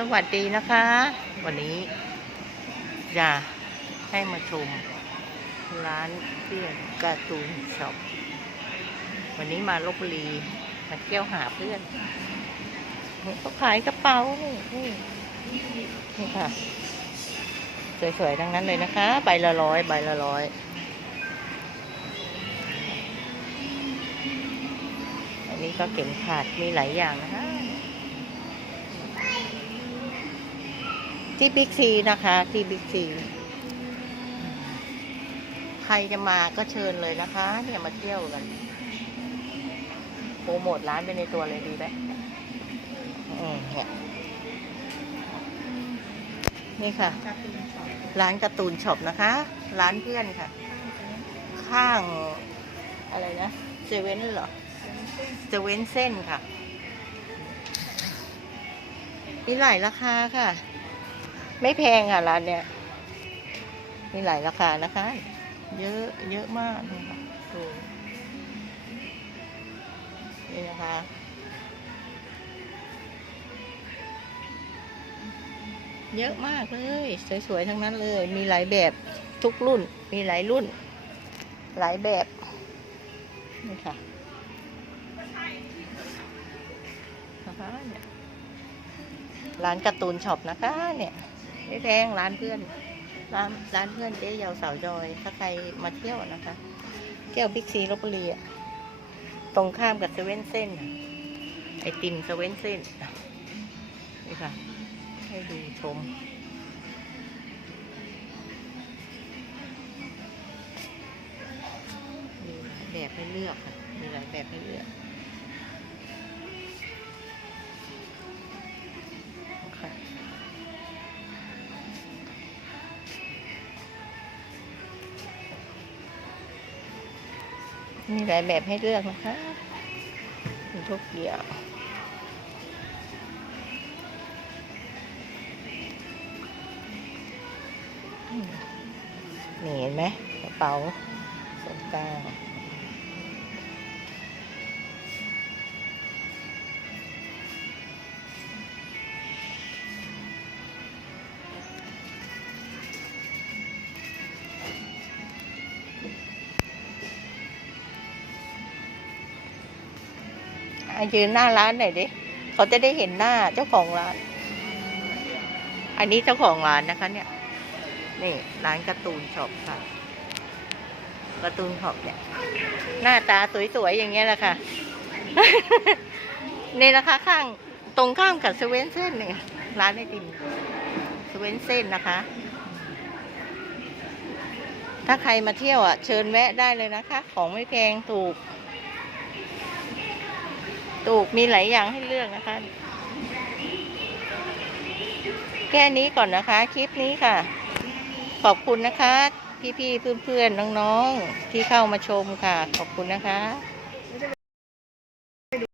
สวัสดีนะคะ วันนี้จะให้มาชมร้านเพื่อนการ์ตูนช็อปวันนี้มาลบบุรีมาเที่ยวหาเพื่อนนี่เขาขายกระเป๋านี่นี่นี่ค่ะ สวยๆทั้งนั้นเลยนะคะ ใบละร้อยใบละร้อยอันนี้ก็เข็มขาดมีหลายอย่างนะคะ ที่บิ๊กซีนะคะ ที่บิ๊กซีใครจะมาก็เชิญเลยนะคะ เนี่ยมาเที่ยวกันโปรโมทร้านไปในตัวเลยดีไหมอืมเนี่ยนี่ค่ะ ร้านการ์ตูนช็อปนะคะ ร้านเพื่อนค่ะ ข้างอะไรนะเซเว่นเหรอเซเว่นเส้นค่ะ มีหลายราคาค่ะ ไม่แพงอะร้านเนี้ยมีหลายราคานะคะ เยอะเยอะมากนี่ค่ะดูนี่นะคะเยอะมากเลย สวยๆทั้งนั้นเลย มีหลายแบบทุกรุ่น มีหลายรุ่น หลายแบบ นี่ค่ะร้านการ์ตูนช็อปนะคะเนี่ย ไม่แพงร้านเพื่อนร้านร้านเพื่อนเจ๊ยาวสาวจอย ถ้าใครมาเที่ยวนะคะเที่ยวบิ๊กซีลบบุรีอะตรงข้ามกับเซเว่นเส้น ไอติมเซเว่นเส้นนี่ค่ะ ให้ดูชมมีแบบให้เลือกค่ะ มีหลายแบบให้เลือก มีหลายแบบให้เลือกนะคะมีทุกอย่างนี่เห็นไหมกระเป๋าส่วนกลา ยืนหน้าร้านหน่อยดิเขาจะได้เห็นหน้าเจ้าของร้าน อันนี้เจ้าของร้านนะคะ เนี่ย นี่ร้านการ์ตูนช็อปค่ะการ์ตูนช็อปเนี่ย หน้าตาสวยๆอย่างเงี้ยแหละค่ะนี่นะคะข้างตรงข้ามกับเซเว่นเส้นเนี่ยร้านไอติมเซเว่นเส้นนะคะ ถ้าใครมาเที่ยวอะ เชิญแวะได้เลยนะคะ ของไม่แพงถูก ถูกมีหลายอย่างให้เลือกนะคะ แค่นี้ก่อนนะคะ คลิปนี้ค่ะ ขอบคุณนะคะ พี่ๆเพื่อนๆน้องๆที่เข้ามาชมค่ะ ขอบคุณนะคะ